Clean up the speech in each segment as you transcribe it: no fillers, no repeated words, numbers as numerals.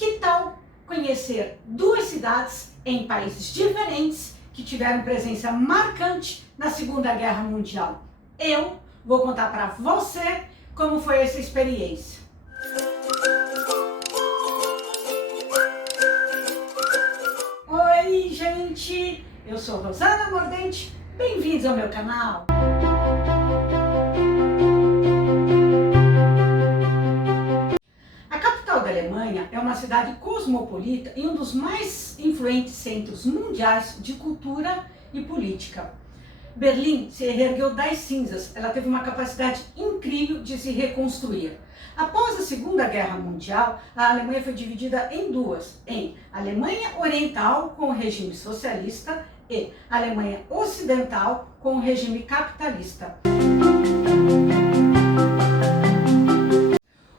Que tal conhecer duas cidades em países diferentes que tiveram presença marcante na Segunda Guerra Mundial? Eu vou contar para você como foi essa experiência. Oi, gente! Eu sou Rosana Mordente, bem-vindos ao meu canal! A capital da Alemanha é uma cidade cosmopolita e um dos mais influentes centros mundiais de cultura e política. Berlim se reergueu das cinzas, ela teve uma capacidade incrível de se reconstruir. Após a Segunda Guerra Mundial, a Alemanha foi dividida em duas, em Alemanha Oriental com o regime socialista e Alemanha Ocidental com o regime capitalista.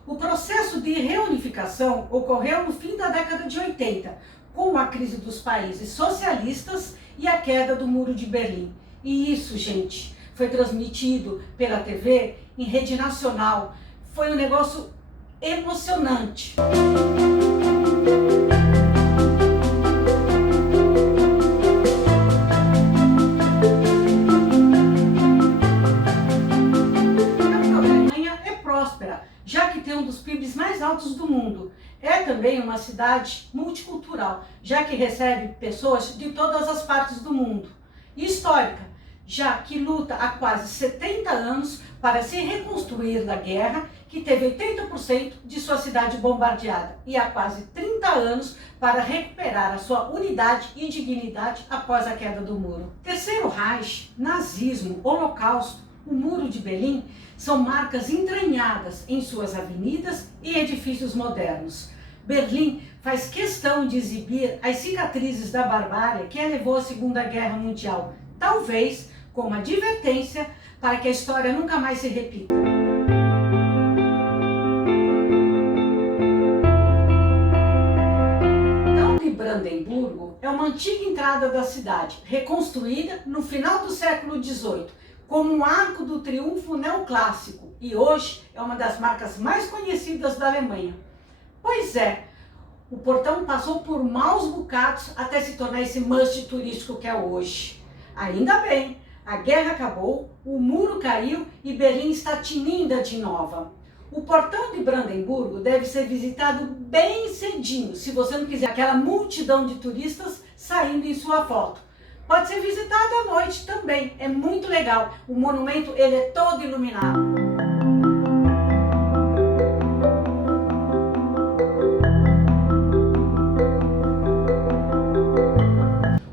O processo de reunificação ocorreu no fim da década de 80, com a crise dos países socialistas e a queda do Muro de Berlim. E isso, gente, foi transmitido pela TV em rede nacional. Foi um negócio emocionante. A Alemanha é próspera, já que tem um dos PIBs mais altos do mundo. É também uma cidade multicultural, já que recebe pessoas de todas as partes do mundo. E histórica, já que luta há quase 70 anos para se reconstruir da guerra, que teve 80% de sua cidade bombardeada, e há quase 30 anos para recuperar a sua unidade e dignidade após a queda do muro. Terceiro Reich, nazismo, holocausto, o Muro de Berlim são marcas entranhadas em suas avenidas e edifícios modernos. Berlim faz questão de exibir as cicatrizes da barbárie que a levou à Segunda Guerra Mundial, talvez como advertência para que a história nunca mais se repita. Então, de Brandemburgo é uma antiga entrada da cidade, reconstruída no final do século XVIII, como um arco do triunfo neoclássico, e hoje é uma das marcas mais conhecidas da Alemanha. Pois é, o portão passou por maus bocados até se tornar esse must turístico que é hoje. Ainda bem, a guerra acabou, o muro caiu e Berlim está tinindo de nova. O portão de Brandemburgo deve ser visitado bem cedinho, se você não quiser aquela multidão de turistas saindo em sua foto. Pode ser visitado à noite também, é muito legal. O monumento ele é todo iluminado.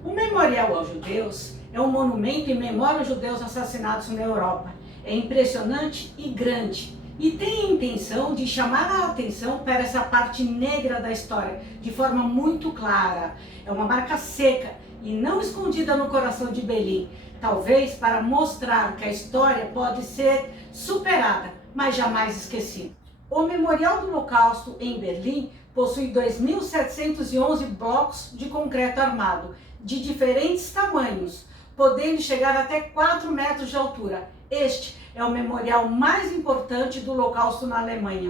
O Memorial aos Judeus é um monumento em memória aos judeus assassinados na Europa. É impressionante e grande e tem a intenção de chamar a atenção para essa parte negra da história de forma muito clara. É uma marca seca e não escondida no coração de Berlim, talvez para mostrar que a história pode ser superada, mas jamais esquecida. O Memorial do Holocausto em Berlim possui 2.711 blocos de concreto armado, de diferentes tamanhos, podendo chegar até 4 metros de altura. Este é o memorial mais importante do Holocausto na Alemanha.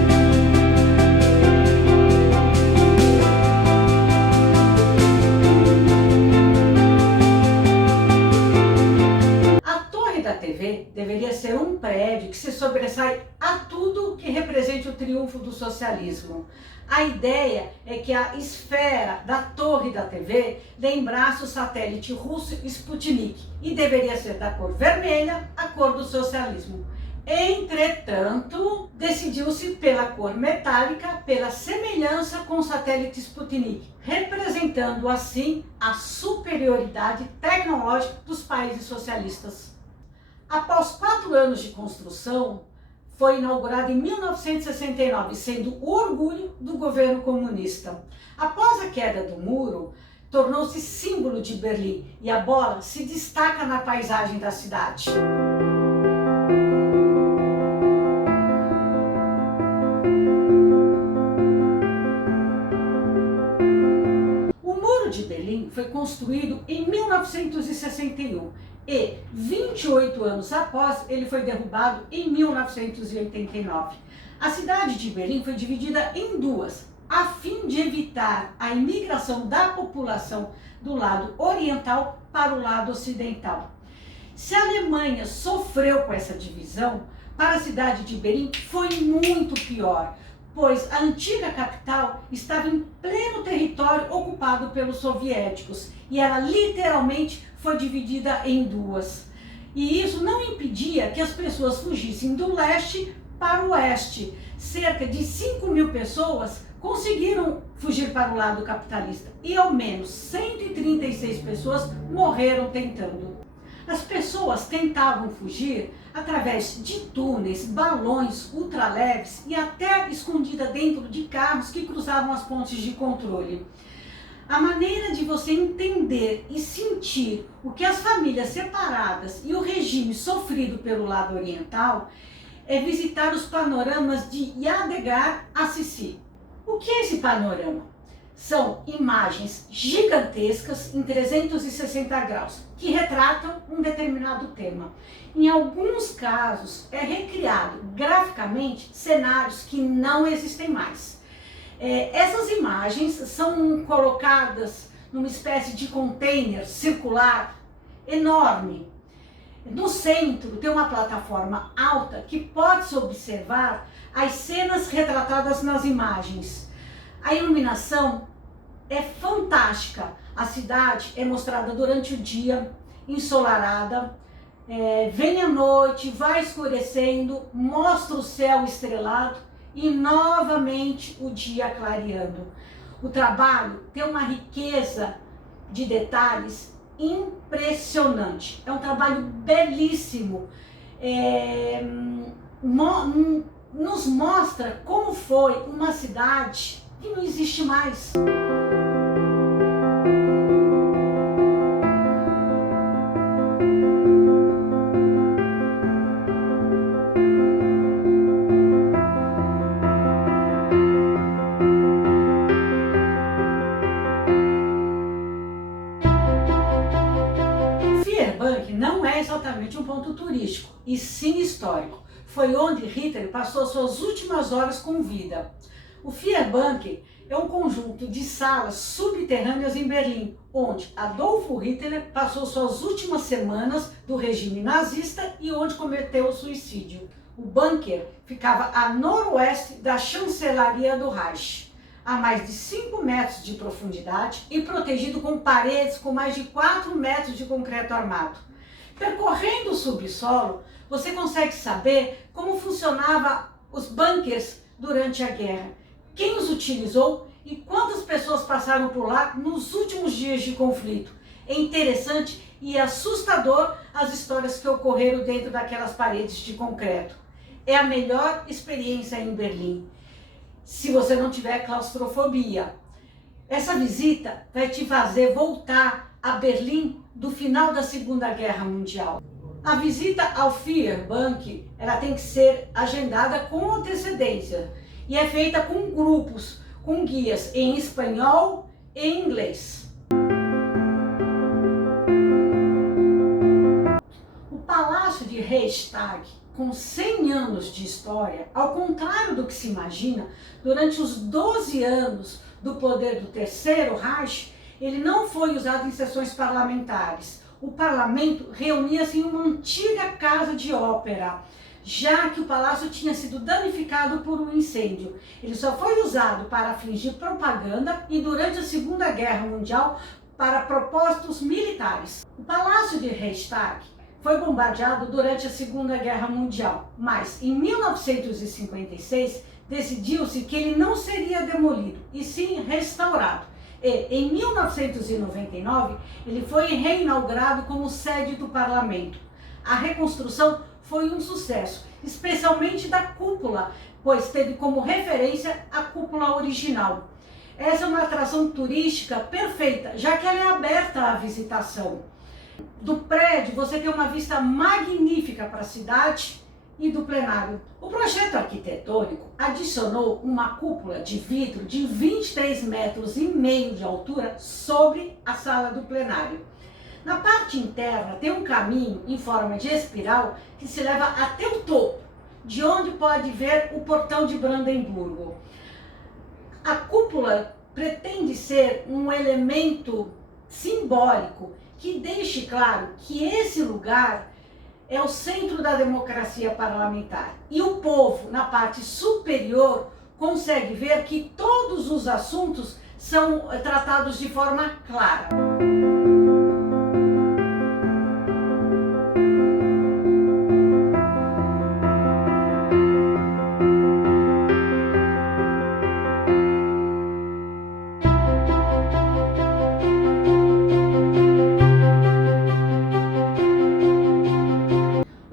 A Torre da TV deveria ser um prédio que se sobressai a tudo que represente o triunfo do socialismo. A ideia é que a esfera da torre da TV lembrasse o satélite russo Sputnik e deveria ser da cor vermelha, a cor do socialismo. Entretanto, decidiu-se pela cor metálica, pela semelhança com o satélite Sputnik, representando assim a superioridade tecnológica dos países socialistas. Após 4 anos de construção, foi inaugurado em 1969, sendo o orgulho do governo comunista. Após a queda do muro, tornou-se símbolo de Berlim e a bola se destaca na paisagem da cidade. O Muro de Berlim foi construído em 1961 e 28 anos após ele foi derrubado em 1989. A cidade de Berlim foi dividida em duas, a fim de evitar evitar a imigração da população do lado oriental para o lado ocidental. Se a Alemanha sofreu com essa divisão, para a cidade de Berlim foi muito pior, pois a antiga capital estava em pleno território ocupado pelos soviéticos e ela literalmente foi dividida em duas. E isso não impedia que as pessoas fugissem do leste para o oeste. Cerca de 5.000 pessoas conseguiram fugir para o lado capitalista e ao menos 136 pessoas morreram tentando. As pessoas tentavam fugir através de túneis, balões ultraleves e até escondida dentro de carros que cruzavam as pontes de controle. A maneira de você entender e sentir o que as famílias separadas e o regime sofrido pelo lado oriental é visitar os panoramas de Yadgar Assisi. O que é esse panorama? São imagens gigantescas em 360 graus, que retratam um determinado tema. Em alguns casos, é recriado graficamente cenários que não existem mais. Essas imagens são colocadas numa espécie de container circular enorme. No centro tem uma plataforma alta que pode-se observar as cenas retratadas nas imagens. A iluminação é fantástica. A cidade é mostrada durante o dia, ensolarada. Vem a noite, vai escurecendo, mostra o céu estrelado e novamente o dia clareando. O trabalho tem uma riqueza de detalhes impressionante. É um trabalho belíssimo. Nos mostra como foi uma cidade que não existe mais. Feuerbach não é exatamente um ponto turístico, e sim histórico. Foi onde Hitler passou suas últimas horas com vida. O Feuerbach é um conjunto de salas subterrâneas em Berlim, onde Adolf Hitler passou suas últimas semanas do regime nazista e onde cometeu o suicídio. O bunker ficava a noroeste da chancelaria do Reich, a mais de 5 metros de profundidade e protegido com paredes com mais de 4 metros de concreto armado. Percorrendo o subsolo, você consegue saber como funcionavam os bunkers durante a guerra, quem os utilizou e quantas pessoas passaram por lá nos últimos dias de conflito. É interessante e assustador as histórias que ocorreram dentro daquelas paredes de concreto. É a melhor experiência em Berlim, se você não tiver claustrofobia. Essa visita vai te fazer voltar a Berlim do final da Segunda Guerra Mundial. A visita ao Feuerbach, ela tem que ser agendada com antecedência e é feita com grupos, com guias em espanhol e inglês. O Palácio de Reichstag, com 100 anos de história, ao contrário do que se imagina, durante os 12 anos do poder do Terceiro Reich, ele não foi usado em sessões parlamentares. O parlamento reunia-se em uma antiga casa de ópera, já que o palácio tinha sido danificado por um incêndio. Ele só foi usado para fins de propaganda e durante a Segunda Guerra Mundial para propósitos militares. O Palácio de Reichstag foi bombardeado durante a Segunda Guerra Mundial, mas em 1956 decidiu-se que ele não seria demolido, e sim restaurado. E em 1999 ele foi reinaugurado como sede do parlamento. A reconstrução foi um sucesso, especialmente da cúpula, pois teve como referência a cúpula original. Essa é uma atração turística perfeita, já que ela é aberta à visitação. Do prédio você tem uma vista magnífica para a cidade e do plenário. O projeto arquitetônico adicionou uma cúpula de vidro de 23,5 metros de altura sobre a sala do plenário. Na parte interna tem um caminho em forma de espiral que se leva até o topo, de onde pode ver o portão de Brandemburgo. A cúpula pretende ser um elemento simbólico que deixe claro que esse lugar é o centro da democracia parlamentar. E o povo, na parte superior, consegue ver que todos os assuntos são tratados de forma clara.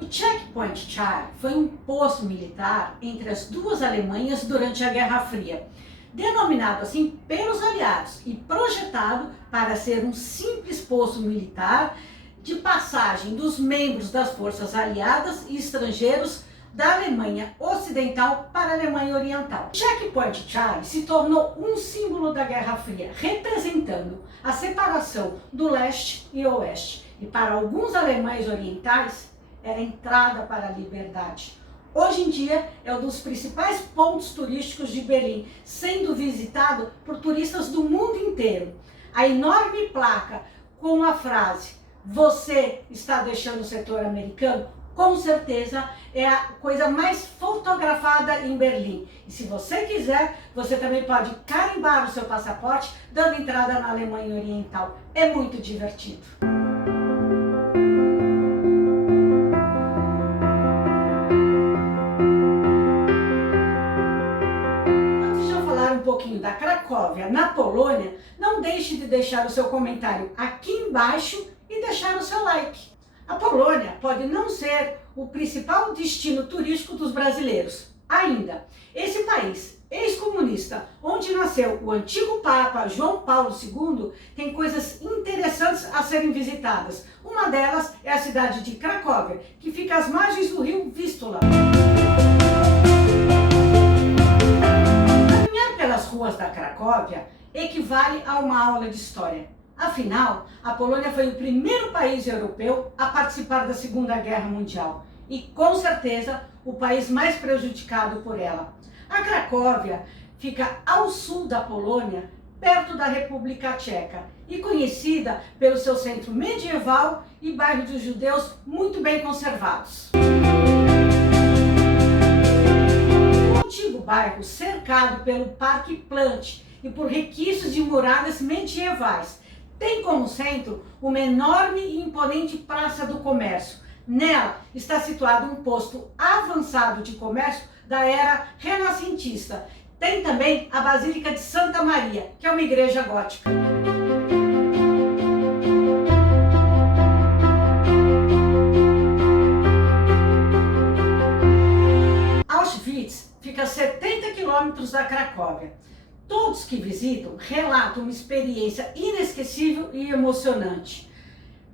Checkpoint Charlie foi um posto militar entre as duas Alemanhas durante a Guerra Fria, denominado assim pelos aliados e projetado para ser um simples posto militar de passagem dos membros das forças aliadas e estrangeiros da Alemanha Ocidental para a Alemanha Oriental. Checkpoint Charlie se tornou um símbolo da Guerra Fria, representando a separação do leste e oeste, e para alguns alemães orientais era a entrada para a liberdade. Hoje em dia é um dos principais pontos turísticos de Berlim, sendo visitado por turistas do mundo inteiro. A enorme placa com a frase "Você está deixando o setor americano?" com certeza é a coisa mais fotografada em Berlim. E se você quiser, você também pode carimbar o seu passaporte dando entrada na Alemanha Oriental. É muito divertido. Um pouquinho da Cracóvia, na Polônia, não deixe de deixar o seu comentário aqui embaixo e deixar o seu like. A Polônia pode não ser o principal destino turístico dos brasileiros. Ainda, esse país ex-comunista, onde nasceu o antigo Papa João Paulo II, tem coisas interessantes a serem visitadas. Uma delas é a cidade de Cracóvia, que fica às margens do rio Vístula. Pelas ruas da Cracóvia equivale a uma aula de história. Afinal, a Polônia foi o primeiro país europeu a participar da Segunda Guerra Mundial e, com certeza, o país mais prejudicado por ela. A Cracóvia fica ao sul da Polônia, perto da República Tcheca, e conhecida pelo seu centro medieval e bairro de judeus muito bem conservados. Antigo bairro cercado pelo Parque Plant e por requisitos de muralhas medievais. Tem como centro uma enorme e imponente Praça do Comércio. Nela está situado um posto avançado de comércio da era renascentista. Tem também a Basílica de Santa Maria, que é uma igreja gótica. Auschwitz fica a 70 quilômetros da Cracóvia. Todos que visitam relatam uma experiência inesquecível e emocionante.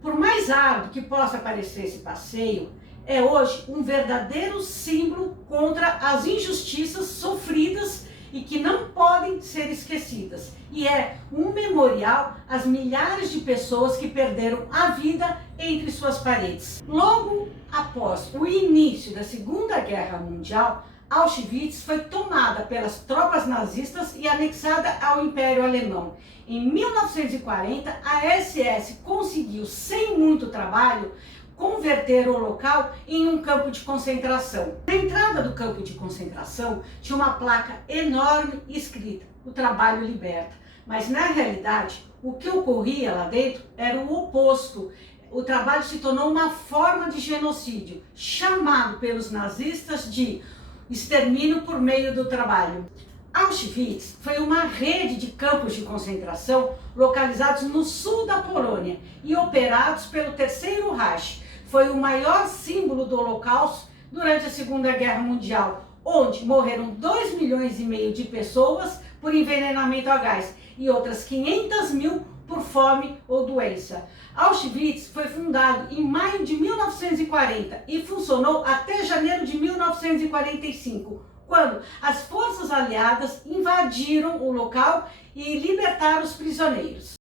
Por mais árduo que possa parecer esse passeio, é hoje um verdadeiro símbolo contra as injustiças sofridas e que não podem ser esquecidas. E é um memorial às milhares de pessoas que perderam a vida entre suas paredes. Logo após o início da Segunda Guerra Mundial, Auschwitz foi tomada pelas tropas nazistas e anexada ao Império Alemão. Em 1940, a SS conseguiu, sem muito trabalho, converter o local em um campo de concentração. Na entrada do campo de concentração tinha uma placa enorme escrita: "O trabalho liberta". Mas na realidade, o que ocorria lá dentro era o oposto. O trabalho se tornou uma forma de genocídio, chamado pelos nazistas de extermínio por meio do trabalho. Auschwitz foi uma rede de campos de concentração localizados no sul da Polônia e operados pelo Terceiro Reich. Foi o maior símbolo do Holocausto durante a Segunda Guerra Mundial, onde morreram 2,5 milhões de pessoas por envenenamento a gás e outras 500 mil por fome ou doença. Auschwitz foi fundado em maio de 1940 e funcionou até janeiro de 1945, quando as forças aliadas invadiram o local e libertaram os prisioneiros.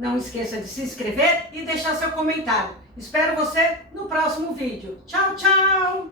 Não esqueça de se inscrever e deixar seu comentário. Espero você no próximo vídeo. Tchau, tchau!